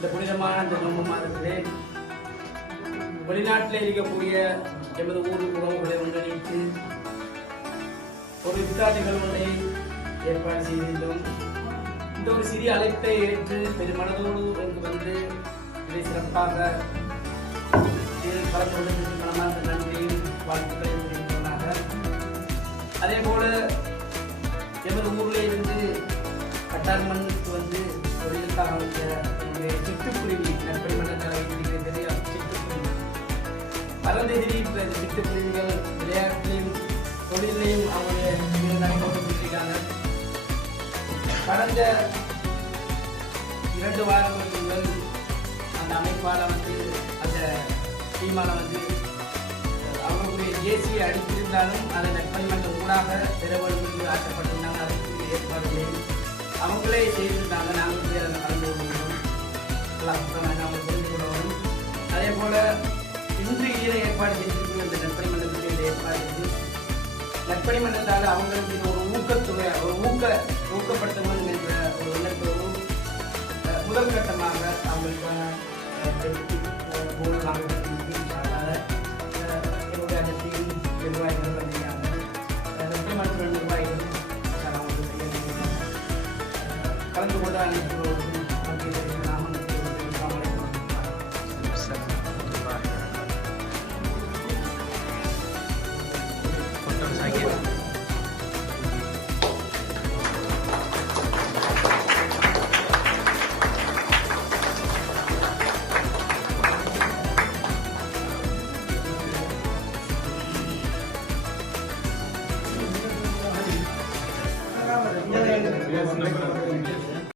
இந்த புனிதமான இந்த நோன்பு மாதத்திலே வெளிநாட்டில் இருக்கக்கூடிய எமது ஊர் உறவுகளை ஒன்றிணைத்து ஒரு இஃப்தார் நிகழ்வுகளை ஏற்பாடு செய்திருந்தோம். இந்த ஒரு சிறிய அழைப்பை ஏற்று பெருமனதோடு இங்கு வந்து இதை சிறப்பாக கலந்து கொண்டதற்கு மனமார்ந்த நன்றியும் வாழ்த்துக்களையும் தெரிவித்துள்ளாக. அதே போல எமது ஊரில் இருந்து கட்டார்மண்ணுக்கு வந்து தொழிலுக்காக அமைச்ச சிட்டுக்குருவி நற்பணி மன்றத்தில் வைத்திருக்கிறது. சிட்டுக்குருவி பறந்து திரிகின்ற சிட்டுக்குருவிகள் விளையாட்டிலையும் தொழிலையும் அவங்களுடைய போட்டுக்கொண்டிருக்கிறாங்க. கடந்த 2 வாரங்கள் முதல் அந்த அமைப்பால் வந்து அந்த டீமால் வந்து அவங்களுடைய ஜேசியை அடித்திருந்தாலும் அதை நற்பணி மன்றம் ஊடாக பெற வேண்டும் என்று ஆசைப்பட்டிருந்தாங்க. அதற்குரிய ஏற்பாடுகளையும் அவங்களே செய்திருந்தாங்க. நாங்கள் போய் அதில் கலந்து கொள்வோம், அவங்க புரிந்து கொள்ளவும். அதே போல் இன்று ஈர ஏற்பாடு செய்திருக்கிற இந்த நற்பணி மன்றத்துக்கு இந்த ஏற்பாடு செய்து நற்பணி மன்றத்தால் அவங்களுக்கு ஒரு ஊக்கத்துறை ஊக்கப்படுத்த வேண்டும் என்ற ஒரு எண்ணத்தோடு முதல் கட்டமாக அவங்களுக்கான என்னுடைய அந்த டீம் நிர்வாகிகள் வந்திருக்காங்க. நற்பணி மன்ற நிர்வாகிகள் அவங்களுக்கு கலந்து கொண்டு அனைத்து நாம